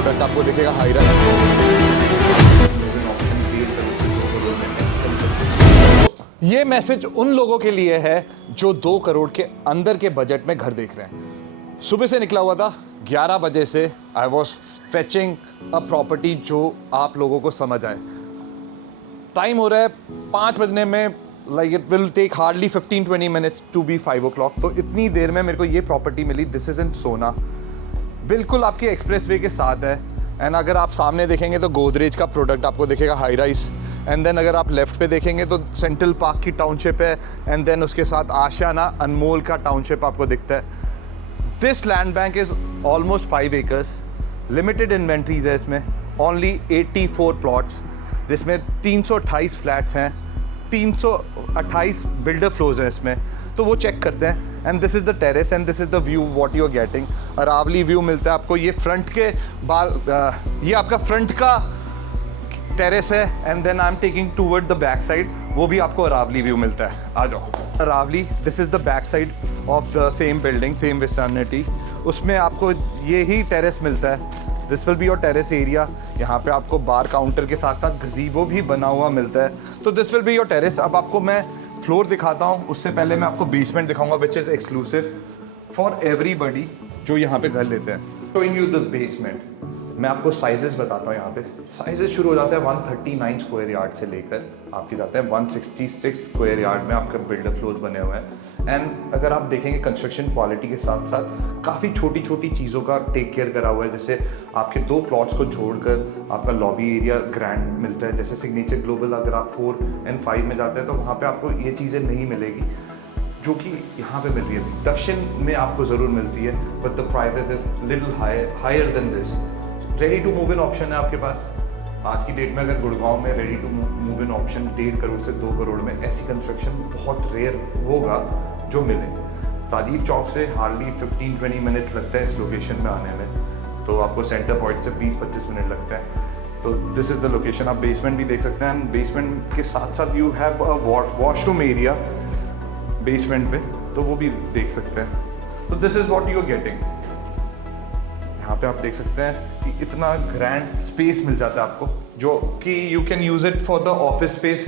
Product आपको दिखेगा high rise. ये मैसेज उन लोगों के लिए है जो 2 करोड़ के अंदर के बजट में घर देख रहे हैं। सुबह से निकला हुआ था 11 बजे से। I was fetching a property जो आप लोगों को समझ आए। टाइम हो रहा है 5 बजने में, like it will take hardly 15-20 minutes to be 5 o'clock। तो इतनी देर में मेरे को ये प्रॉपर्टी मिली। दिस इज़ इन सोना, बिल्कुल आपकी एक्सप्रेसवे के साथ है। एंड अगर आप सामने देखेंगे तो गोदरेज का प्रोडक्ट आपको दिखेगा हाई राइज। एंड देन अगर आप लेफ्ट पे देखेंगे तो सेंट्रल पार्क की टाउनशिप है। एंड देन उसके साथ आशियाना अनमोल का टाउनशिप आपको दिखता है। This land bank is almost 5 acres। Limited inventories है इसमें, ओनली 84 प्लॉट्स, जिसमें 328 फ्लैट्स हैं, 328 बिल्डर फ्लोर्स हैं इसमें। तो वो चेक करते हैं। And this is the terrace and this is the view what you are getting. Aravali view मिलता है आपको। ये फ्रंट के ये आपका फ्रंट का टेरेस है। And then I am taking toward the back side, वो भी आपको अरावली व्यू मिलता है। आ जाओ Aravali. This is the back side of the same building, same vicinity. उसमें आपको ये ही टेरेस मिलता है। This will be your terrace area. यहाँ पे आपको बार काउंटर के साथ साथ गज़ीबो भी बना हुआ मिलता है। तो this will be your terrace. अब आपको मैं फ्लोर दिखाता हूँ, उससे पहले मैं आपको बेसमेंट दिखाऊंगा which is exclusive for everybody जो यहाँ पे घर लेते हैं। Showing you the basement. मैं आपको साइजेस बताता हूँ। यहाँ पे साइजेस शुरू हो जाते हैं 139 स्क्वायर यार्ड से लेकर आपके जाते हैं 166 स्क्वायर यार्ड में आपके बिल्डर फ्लोर बने हुए हैं। एंड अगर आप देखेंगे कंस्ट्रक्शन क्वालिटी के साथ साथ काफ़ी छोटी छोटी चीज़ों का टेक केयर करा हुआ है। जैसे आपके 2 प्लॉट्स को जोड़कर आपका लॉबी एरिया ग्रैंड मिलता है। जैसे सिग्नेचर ग्लोबल अगर आप 4 and 5 में जाते हैं तो वहाँ पे आपको ये चीज़ें नहीं मिलेगी जो कि यहाँ पे मिल रही है। दक्षिण में आपको ज़रूर मिलती है, but the price is little higher than this. Ready to move in option है आपके पास। आज की डेट में अगर गुड़गांव में ready to move in option 1.5 crore से 2 करोड़ में ऐसी कंस्ट्रक्शन बहुत रेयर होगा जो मिले। राजीव चौक से हार्डली 15-20 मिनट्स लगता है इस लोकेशन में आने में। तो आपको सेंटर पॉइंट से 20-25 मिनट लगता है। तो दिस इज़ द लोकेशन। आप बेसमेंट भी देख सकते हैं। बेसमेंट के साथ साथ you have a washroom area basement पे, तो वो भी देख सकते हैं। तो this is what you are getting. यहाँ पे आप देख सकते हैं कि इतना ग्रैंड स्पेस मिल जाता है आपको, जो कि you can use it for the office space.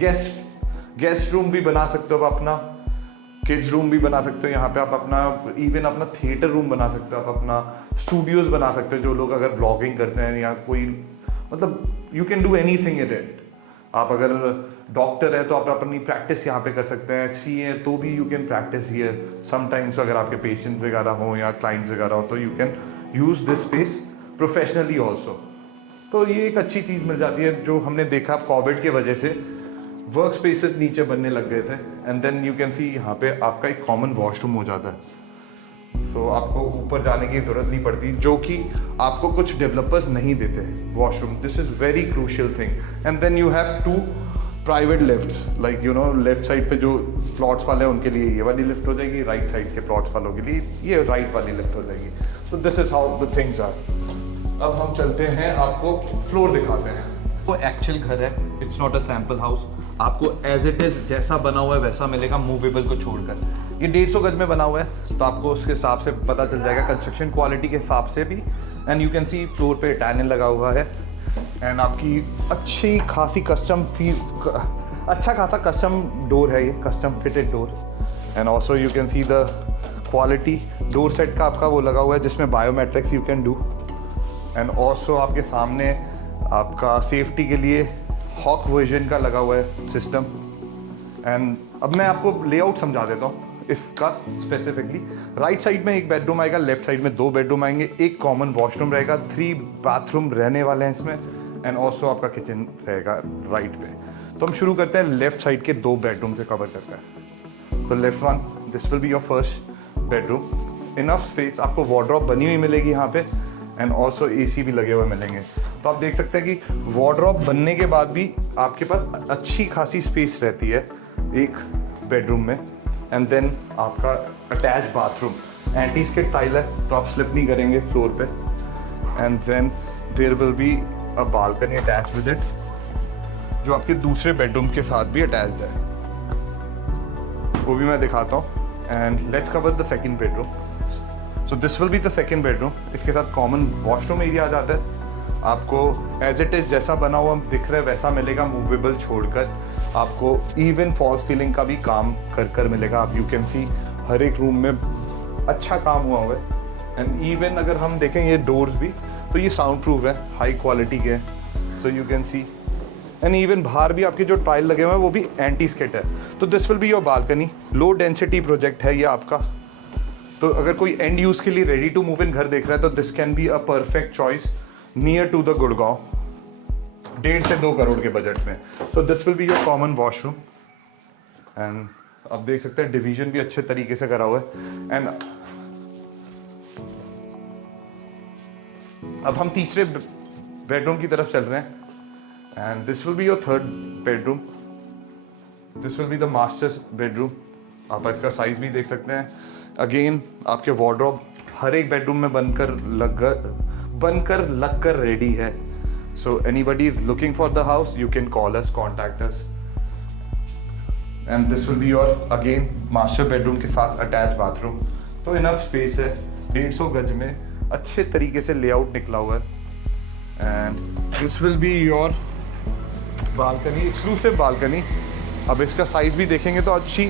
Guest room भी बना सकते हो आप अपना, किड्स रूम भी बना सकते हो। यहाँ पे आप अपना इवन अपना थिएटर रूम बना सकते हो, आप अपना स्टूडियोज़ बना सकते हो। जो लोग अगर ब्लॉगिंग करते हैं या कोई मतलब you can do anything in it. आप अगर डॉक्टर है तो आप अपनी प्रैक्टिस यहाँ पे कर सकते हैं। सीए तो भी you can practice here. Sometimes अगर आपके पेशेंट्स वगैरह हो या क्लाइंट्स वगैरह हो तो you can use this space professionally also. तो ये एक अच्छी चीज़ मिल जाती है जो हमने देखा कोविड के वजह से वर्क स्पेसेस नीचे बनने लग गए थे। And then you can see यहाँ पे आपका एक कॉमन वॉशरूम हो जाता है। तो आपको ऊपर जाने की ज़रूरत नहीं पड़ती, जो कि आपको कुछ डेवलपर्स नहीं देते washroom. This is very crucial thing. And then you have 2 private lifts, like you know left side पे जो प्लॉट्स वाले हैं उनके लिए ये वाली लिफ्ट हो जाएगी, राइट साइड के प्लॉट्स वालों के लिए ये राइट वाली लिफ्ट हो जाएगी। तो this is how the things are. अब हम चलते हैं, आपको फ्लोर दिखाते हैं। वो एक्चुअल घर है, it's not a sample house. आपको एज इट इज़ जैसा बना हुआ है वैसा मिलेगा, मूवेबल को छोड़कर। ये 150 गज में बना हुआ है, तो आपको उसके हिसाब से पता चल जाएगा कंस्ट्रक्शन क्वालिटी के हिसाब से भी। And you can sea floor पे इटालियन लगा हुआ है। एंड आपकी अच्छी खासी अच्छा खासा कस्टम डोर है, ये custom fitted door. And also you can see the quality door set का आपका वो लगा हुआ है जिसमें biometrics you can do. And also आपके सामने आपका सेफ्टी के लिए हॉक वर्जन का लगा हुआ है सिस्टम। एंड अब मैं आपको लेआउट समझा देता हूँ इसका स्पेसिफिकली। राइट साइड में 1 बेडरूम आएगा, लेफ्ट साइड में 2 बेडरूम आएंगे, 1 कॉमन वॉशरूम रहेगा, 3 बाथरूम रहने वाले हैं इसमें। एंड ऑल्सो आपका किचन रहेगा राइट पे। तो हम शुरू करते हैं लेफ्ट साइड के 2 बेडरूम से कवर करते हैं। तो left one, this will be your first bedroom. Enough space, आपको वार्डरोब बनी हुई मिलेगी यहाँ पे। एंड ऑल्सो AC भी लगे हुए मिलेंगे। तो आप देख सकते हैं कि वार्डरोब बनने के बाद भी आपके पास अच्छी खासी स्पेस रहती है एक बेडरूम में। एंड देन आपका attach bathroom, anti skid tile है तो आप स्लिप नहीं करेंगे फ्लोर पे। And then there will be a balcony attach with it, जो आपके दूसरे बेडरूम के साथ भी अटैच्ड है, वो भी मैं दिखाता हूँ। And let's cover the second bedroom. So this will be the second bedroom. इसके साथ कॉमन वॉशरूम एरिया आ जाता है। आपको एज इट इज़ जैसा बना हुआ दिख रहा है वैसा मिलेगा, मूवेबल छोड़कर। आपको इवन फॉल्स फीलिंग का भी काम कर मिलेगा। आप यू कैन सी हर एक रूम में अच्छा काम हुआ है। एंड इवन अगर हम देखें ये डोर्स भी, तो ये साउंड प्रूफ है, हाई क्वालिटी के। So you can C and even बाहर भी आपके जो टाइल लगे हुए हैं वो भी एंटी स्किट है। तो this will be your balcony. Low density project है ये आपका। तो अगर कोई एंड यूज़ के लिए रेडी टू मूव इन घर देख रहा है तो this can be a perfect choice near to the Gurgaon, 1.5 से 2 करोड़ के बजट में। तो this will be your common washroom. And आप देख सकते हैं डिवीजन भी अच्छे तरीके से करा हुआ है। एंड अब हम तीसरे बेडरूम की तरफ चल रहे हैं। And this will be your third bedroom. This will be the masters bedroom. आप इसका साइज भी देख सकते हैं। अगेन आपके वार्डरोब हर एक बेडरूम में बनकर लग कर रेडी है। So anybody is looking for the house, you can call us, contact us. And this will be your again master bedroom के साथ अटैच बाथरूम। तो इनफ स्पेस है, 150 गज में अच्छे तरीके से लेआउट निकला हुआ है। And this will be your balcony, exclusive balcony. अब इसका साइज भी देखेंगे तो अच्छी,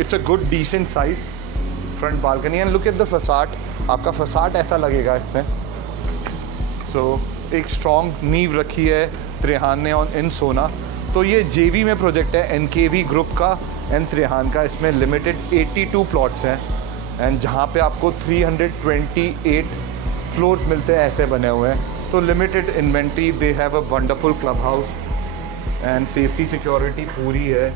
it's a good decent size front balcony. And look at the facade, आपका फसाड ऐसा लगेगा इसमें। सो एक स्ट्रॉन्ग नींव रखी है त्रेहान ने ऑन इन सोना। तो ये जेवी में प्रोजेक्ट है एनकेवी ग्रुप का एंड त्रेहान का। इसमें लिमिटेड 82 प्लॉट्स हैं एंड जहाँ पे आपको 328 फ्लोर्स मिलते हैं, ऐसे बने हुए हैं। तो limited inventory, they have a wonderful club house and safety security पूरी है।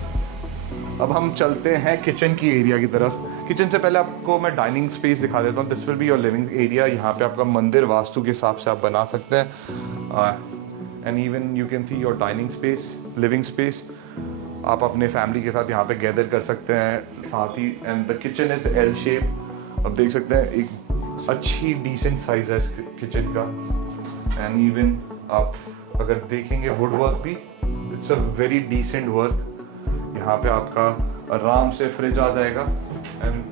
अब हम चलते हैं किचन की एरिया की तरफ। किचन से पहले आपको मैं डाइनिंग स्पेस दिखा देता हूँ। This will be your living area. यहाँ पे आपका मंदिर वास्तु के हिसाब से आप बना सकते हैं। And even you can see your dining space, living space. आप अपने फैमिली के साथ यहाँ पे गैदर कर सकते हैं साथ ही। And the kitchen is L shape. अब देख सकते हैं एक अच्छी डिसेंट साइज है इस किचन का। एंड इवन आप अगर देखेंगे वुड वर्क भी, it's a very decent work. यहाँ पे आपका आराम से फ्रिज आ जाएगा एंड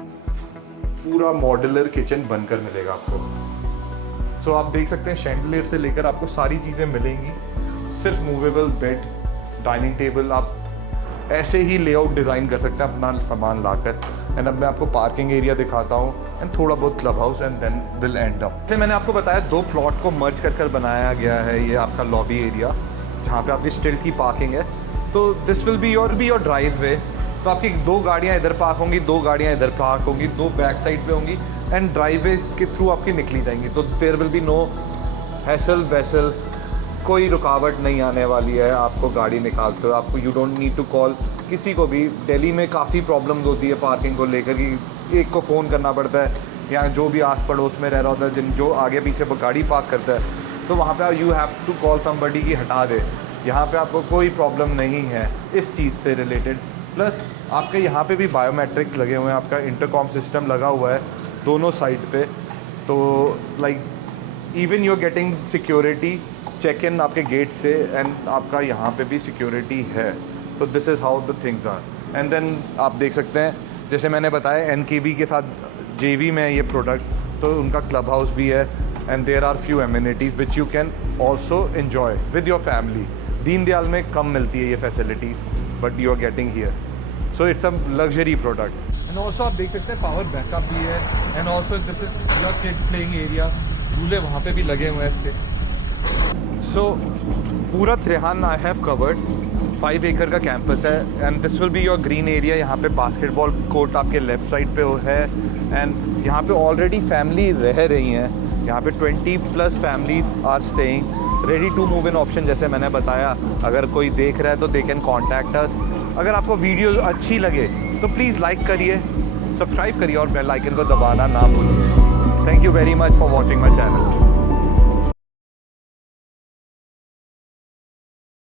पूरा मॉड्यूलर किचन बनकर मिलेगा आपको। सो आप देख सकते हैं शैंडलियर से लेकर आपको सारी चीज़ें मिलेंगी। सिर्फ मूवेबल बेड, डाइनिंग टेबल, आप ऐसे ही लेआउट डिज़ाइन कर सकते हैं अपना सामान लाकर। एंड अब मैं आपको पार्किंग एरिया दिखाता हूँ एंड थोड़ा बहुत club house and then will end up. जैसे मैंने आपको बताया 2 प्लॉट को मर्ज कर बनाया गया है ये आपका लॉबी एरिया, जहाँ पे आपकी स्टिल की पार्किंग है। तो this will be your driveway. तो आपकी 2 गाड़ियाँ इधर पार्क होंगी, 2 गाड़ियाँ इधर पार्क होंगी, 2 बैक साइड पे होंगी एंड ड्राइव वे के थ्रू आपकी निकली जाएंगी। तो there will be no hassle vassel, कोई रुकावट नहीं आने वाली है आपको गाड़ी निकालते हो। आपको you don't need to call किसी को भी। दिल्ली में काफ़ी प्रॉब्लम्स होती है पार्किंग को लेकर कि एक को फ़ोन करना पड़ता है, या जो भी आस पड़ोस में रह रहा होता है जो आगे पीछे गाड़ी पार्क करता है, तो वहाँ पे you have to call somebody की हटा दे। यहाँ पे आपको कोई प्रॉब्लम नहीं है इस चीज़ से रिलेटेड। प्लस आपके यहाँ पे भी बायोमेट्रिक्स लगे हुए हैं, आपका इंटरकॉम सिस्टम लगा हुआ है दोनों साइड पे। तो like even you are getting security check in आपके गेट से एंड आपका यहाँ पे भी सिक्योरिटी है। तो this is how the things are. And then आप देख सकते हैं जैसे मैंने बताया एनकेवी के साथ जेवी में ये प्रोडक्ट, तो उनका क्लब हाउस भी है and there are few amenities which you can also enjoy with your family. Deendayal में कम मिलती है ये facilities, but you are getting here. So it's a luxury product. And also आप देख सकते हैं पावर बैकअप भी है। And also this is your kid playing area, झूले वहाँ पे भी लगे हुए हैं इसके। सो पूरा त्रेहान आई हैव कवर्ड, 5 एकड़ का कैंपस है and this will be your green area. यहाँ पे बास्केटबॉल कोर्ट आपके लेफ्ट साइड पे है एंड यहाँ पे ऑलरेडी फैमिली रह रही हैं। यहाँ पे 20+ families are staying. Ready to move in option जैसे मैंने बताया, अगर कोई देख रहा है तो दे कैन कॉन्टैक्ट अस। अगर आपको वीडियो अच्छी लगे तो प्लीज़ लाइक करिए, सब्सक्राइब करिए और बेल आइकन को दबाना ना भूलिए। Thank you very much for watching my channel.